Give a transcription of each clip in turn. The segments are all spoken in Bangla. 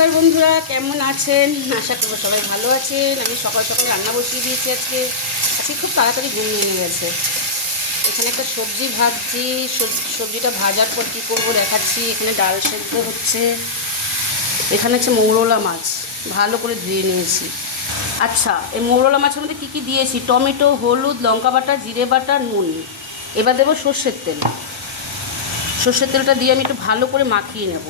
নমস্কার বন্ধুরা, কেমন আছেন? আশা করব সবাই ভালো আছেন। আমি সকাল সকাল রান্না বসিয়ে দিয়েছি। আজকে খুব তাড়াতাড়ি ঘুম ভেঙে গেছে। এখানে একটা সবজি ভাজছি। সবজিটা ভাজার পর কী করবো দেখাচ্ছি। এখানে ডাল সেদ্ধ হচ্ছে। এখানে হচ্ছে মৌরলা মাছ, ভালো করে ধুয়ে নিয়েছি। আচ্ছা, এই মৌরলা মাছের মধ্যে কী কী দিয়েছি? টমেটো, হলুদ, লঙ্কা বাটা, জিরে বাটা, নুন। এবার দেবো সর্ষের তেল। সর্ষের তেলটা দিয়ে আমি একটু ভালো করে মাখিয়ে নেব।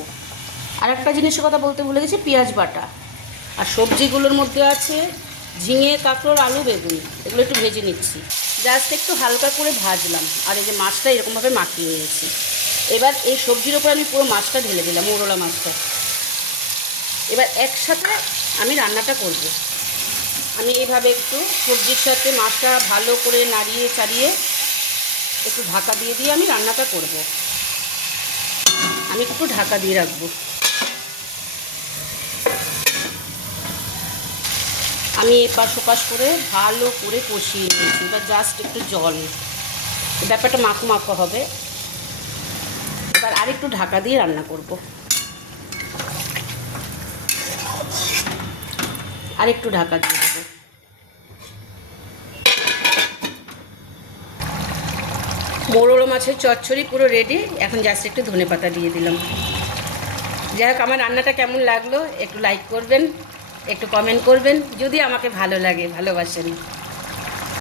আর একটা জিনিসের কথা বলতে ভুলে গেছি, পেঁয়াজ বাটা। আর সবজিগুলোর মধ্যে আছে ঝিঙে, কাঁকরোল, আলু, বেগুন। এগুলো একটু ভেজে নিচ্ছি, জাস্ট একটু হালকা করে ভাজলাম। আর এই যে মাছটা এরকমভাবে মাখিয়ে নিয়েছি। এবার এই সবজির ওপর আমি পুরো মাছটা ঢেলে দিলাম, মৌরলা মাছটা। এবার একসাথে আমি রান্নাটা করব। আমি এইভাবে একটু সবজির সাথে মাছটা ভালো করে নাড়িয়ে চাড়িয়ে একটু ঢাকা দিয়ে দিয়ে আমি রান্নাটা করব। আমি একটু ঢাকা দিয়ে রাখবো। আমি এপাশ ওপাশ করে ভালো করে কষিয়ে নিয়েছি। এবার জাস্ট একটু জল, ব্যাপারটা মাখো মাখো হবে। এবার আরেকটু ঢাকা দিয়ে রান্না করব। আরেকটু ঢাকা দিয়ে দেবো। মৌরলা মাছের চচ্চড়ি পুরো রেডি। এখন জাস্ট একটু ধনেপাতা দিয়ে দিলাম। যাই হোক, আমার রান্নাটা কেমন লাগলো একটু লাইক করবেন, একটু কমেন্ট করবেন যদি আমাকে ভালো লাগে, ভালোবাসেন।